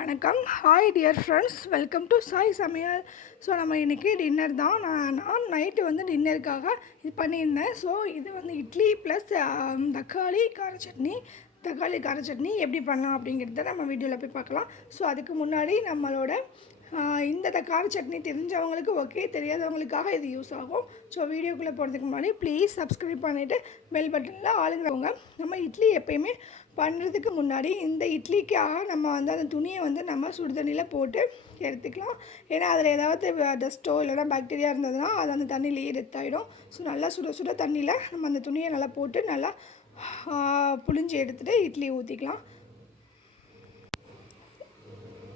வணக்கம். Hi dear friends, welcome to Sai சமையல். So நம்ம இன்றைக்கி டின்னர் தான். நான் நைட்டு வந்து டின்னருக்காக இது பண்ணியிருந்தேன். ஸோ இது வந்து இட்லி ப்ளஸ் தக்காளி கார சட்னி எப்படி பண்ணலாம் அப்படிங்கிறத நம்ம வீடியோவில் போய் பார்க்கலாம். ஸோ அதுக்கு முன்னாடி நம்மளோட இந்த கார சட்னி தெரிஞ்சவங்களுக்கு ஓகே, தெரியாதவங்களுக்காக இது யூஸ் ஆகும். ஸோ வீடியோக்குள்ளே போகிறதுக்கு முன்னாடி ப்ளீஸ் சப்ஸ்கிரைப் பண்ணிவிட்டு பெல் பட்டனில் ஆளுங்கிறவங்க. நம்ம இட்லி எப்போயுமே பண்ணுறதுக்கு முன்னாடி இந்த இட்லிக்காக நம்ம வந்து அந்த துணியை வந்து நம்ம சுடு தண்ணியில் போட்டு எடுத்துக்கலாம். ஏன்னா அதில் ஏதாவது டஸ்ட்டோ இல்லைனா பாக்டீரியா இருந்ததுன்னா அது அந்த தண்ணியிலேயே எடுத்தாயிடும். ஸோ நல்லா சுட தண்ணியில் நம்ம அந்த துணியை நல்லா போட்டு நல்லா புழிஞ்சு எடுத்துகிட்டு இட்லி ஊற்றிக்கலாம்.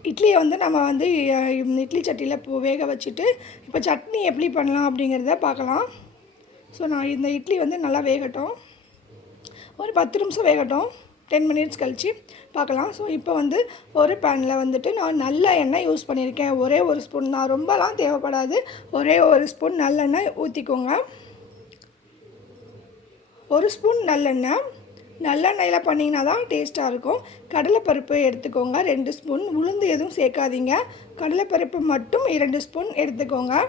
இட்லியை வந்து நம்ம வந்து இட்லி சட்டியில் வேக வச்சுட்டு இப்போ சட்னி எப்படி பண்ணலாம் அப்படிங்கிறத பார்க்கலாம். ஸோ நான் இந்த இட்லி வந்து நல்லா வேகட்டும், ஒரு 10 நிமிஷம் வேகட்டும், 10 மினிட்ஸ் கழித்து பார்க்கலாம். ஸோ இப்போ வந்து ஒரு பேனில் வந்துட்டு நான் நல்ல எண்ணெய் யூஸ் பண்ணியிருக்கேன். ஒரே ஒரு ஸ்பூன் தான், ரொம்பலாம் தேவைப்படாது. ஒரே ஒரு ஸ்பூன் நல்லெண்ணெய் ஊற்றிக்கோங்க. ஒரு ஸ்பூன் நல்லெண்ணெயில் பண்ணிங்கன்னா தான் டேஸ்ட்டாக இருக்கும். கடலைப்பருப்பு எடுத்துக்கோங்க 2 ஸ்பூன். உளுந்து எதுவும் சேர்க்காதீங்க, கடலைப்பருப்பு மட்டும் 2 ஸ்பூன் எடுத்துக்கோங்க.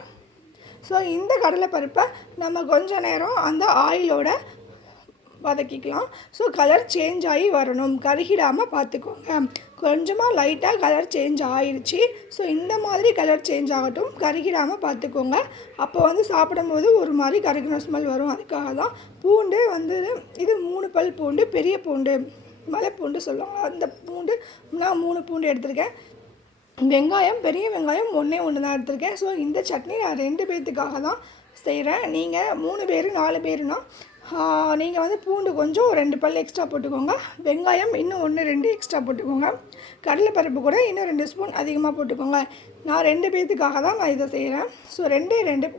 ஸோ இந்த கடலைப்பருப்பை நம்ம கொஞ்ச நேரம் அந்த ஆயிலோட வதக்கிக்கலாம். ஸோ கலர் சேஞ்ச் ஆகி வரணும், கருகிடாமல் பார்த்துக்கோங்க. கொஞ்சமாக லைட்டாக கலர் சேஞ்ச் ஆகிடுச்சு. ஸோ இந்த மாதிரி கலர் சேஞ்ச் ஆகட்டும், கருகிடாமல் பார்த்துக்கோங்க. அப்போ வந்து சாப்பிடும்போது ஒரு மாதிரி கருகின ஸ்மெல் வரும். அதுக்காக தான். பூண்டு வந்து இது 3 பல் பூண்டு, பெரிய பூண்டு, மலை பூண்டு சொல்லுவாங்க, அந்த பூண்டு நான் 3 பூண்டு எடுத்திருக்கேன். வெங்காயம், பெரிய வெங்காயம் 1 தான் எடுத்திருக்கேன். ஸோ இந்த சட்னி நான் 2 பேர்த்துக்காக தான் செய்கிறேன். நீங்கள் 3 பேர் 4 பேருனா நீங்கள் வந்து பூண்டு கொஞ்சம் 2 பல் எக்ஸ்ட்ரா போட்டுக்கோங்க. வெங்காயம் இன்னும் 1-2 எக்ஸ்ட்ரா போட்டுக்கோங்க. கடலைப்பருப்பு கூட இன்னும் 2 ஸ்பூன் அதிகமாக போட்டுக்கோங்க. நான் 2 பேர்த்துக்காக தான் நான் இதை செய்கிறேன். ஸோ 2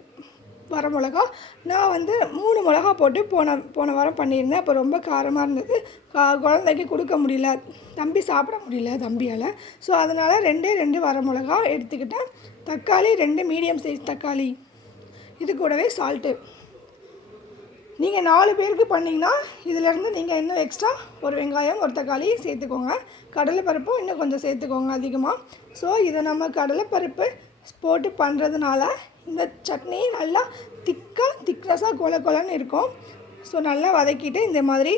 வரமிளகா, நான் வந்து 3 மிளகா போட்டு போன வாரம் பண்ணியிருந்தேன். அப்போ ரொம்ப காரமாக இருந்தது, குழந்தைக்கு கொடுக்க முடியல, தம்பி சாப்பிட முடியல தம்பியால். ஸோ அதனால் 2 வரமிளகா எடுத்துக்கிட்டேன். தக்காளி 2 மீடியம் சைஸ் தக்காளி, இது கூடவே சால்ட்டு. நீங்கள் 4 பேருக்கு பண்ணிங்கன்னா இதிலேருந்து நீங்கள் இன்னும் எக்ஸ்ட்ரா ஒரு வெங்காயம் ஒரு தக்காளி சேர்த்துக்கோங்க. கடலைப்பருப்பும் இன்னும் கொஞ்சம் சேர்த்துக்கோங்க அதிகமாக. ஸோ இதை நம்ம கடலைப்பருப்பு போட்டு பண்ணுறதுனால இந்த சட்னி நல்லா திக்னஸாக கொலன்னு இருக்கும். ஸோ நல்லா வதக்கிட்டு இந்த மாதிரி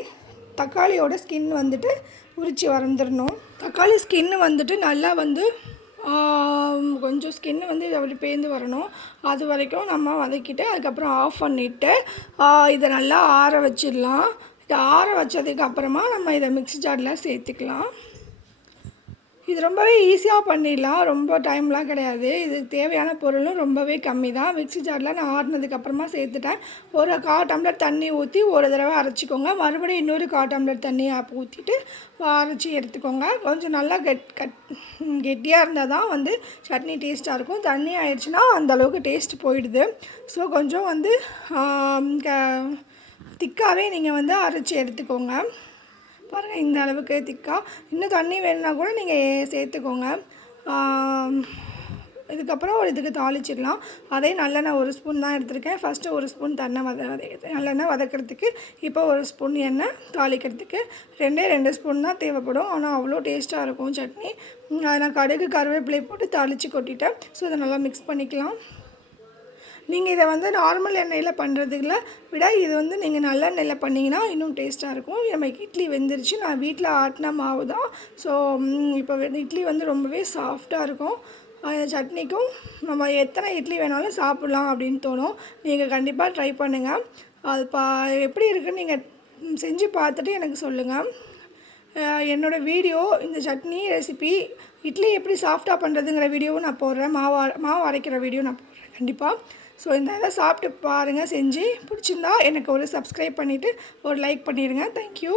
தக்காளியோட ஸ்கின் வந்துட்டு உரித்து வந்துடணும். தக்காளி ஸ்கின்னு வந்துட்டு நல்லா வந்து கொஞ்சம் ஸ்கின்னு வந்து அப்படி பேர்ந்து வரணும். அது வரைக்கும் நம்ம வதக்கிட்டு அதுக்கப்புறம் ஆஃப் பண்ணிவிட்டு இதை நல்லா ஆற வச்சிடலாம். இதை ஆற வச்சதுக்கப்புறமா நம்ம இதை மிக்ஸி ஜாரில் சேர்த்துக்கலாம். இது ரொம்பவே ஈஸியாக பண்ணிடலாம், ரொம்ப டைம்லாம் கிடையாது. இதுக்கு தேவையான பொருளும் ரொம்பவே கம்மி தான். மிக்ஸி ஜாரில் நான் ஆறினதுக்கப்புறமா சேர்த்துட்டேன். ஒரு 1/4 டம்ளர் தண்ணி ஊற்றி ஒரு தடவை அரைச்சிக்கோங்க. மறுபடியும் இன்னொரு 1/4 டம்ளர் தண்ணி ஊற்றிட்டு அரைச்சி எடுத்துக்கோங்க. கொஞ்சம் நல்லா கெட்டியாக இருந்தால் தான் வந்து சட்னி டேஸ்ட்டாக இருக்கும். தண்ணி ஆயிடுச்சுன்னா அந்தளவுக்கு டேஸ்ட் போயிடுது. ஸோ கொஞ்சம் வந்து திக்காகவே நீங்கள் வந்து அரைச்சி எடுத்துக்கோங்க. பாருங்கள், இந்த அளவுக்கு திக்காக. இன்னும் தண்ணி வேணுன்னா கூட நீங்கள் சேர்த்துக்கோங்க. இதுக்கப்புறம் இதுக்கு தாளிச்சிடலாம். அதே நல்லெண்ணெய் 1 ஸ்பூன் தான் எடுத்திருக்கேன். ஃபஸ்ட்டு 1 ஸ்பூன் நல்லெண்ணெய் வதக்கிறதுக்கு, இப்போ 1 ஸ்பூன் எண்ணெய் தாளிக்கிறதுக்கு. 2 ஸ்பூன் தான் தேவைப்படும். ஆனால் அவ்வளோ டேஸ்ட்டாக இருக்கும் சட்னி. நான் கடுகு கருவேப்பிலை போட்டு தாளித்து கொட்டிட்டேன். ஸோ இதை நல்லா மிக்ஸ் பண்ணிக்கலாம். நீங்கள் இதை வந்து நார்மல் எண்ணெயில் பண்ணுறதுல விட இது வந்து நீங்கள் நல்லெண்ணெயில் பண்ணிங்கன்னா இன்னும் டேஸ்ட்டாக இருக்கும். நமக்கு இட்லி வெந்துருச்சு. நான் வீட்டில் ஆட்டின மாவு தான். ஸோ இப்போ இட்லி வந்து ரொம்பவே சாஃப்டாக இருக்கும். சட்னிக்கும் நம்ம எத்தனை இட்லி வேணாலும் சாப்பிட்லாம் அப்படின்னு தோணும். நீங்கள் கண்டிப்பாக ட்ரை பண்ணுங்கள். அது எப்படி இருக்குன்னு நீங்கள் செஞ்சு பார்த்துட்டு எனக்கு சொல்லுங்கள். என்னோடய வீடியோ, இந்த சட்னி ரெசிபி, இட்லி எப்படி சாஃப்டாக பண்ணுறதுங்கிற வீடியோவும் நான் போடுறேன். மாவு அரைக்கிற வீடியோ நான் போடுறேன் கண்டிப்பாக. ஸோ இந்த இதை சாப்பிட்டு பாருங்கள். செஞ்சு பிடிச்சிருந்தா எனக்கு ஒரு சப்ஸ்கிரைப் பண்ணிவிட்டு ஒரு லைக் பண்ணிடுங்க. தேங்க்யூ.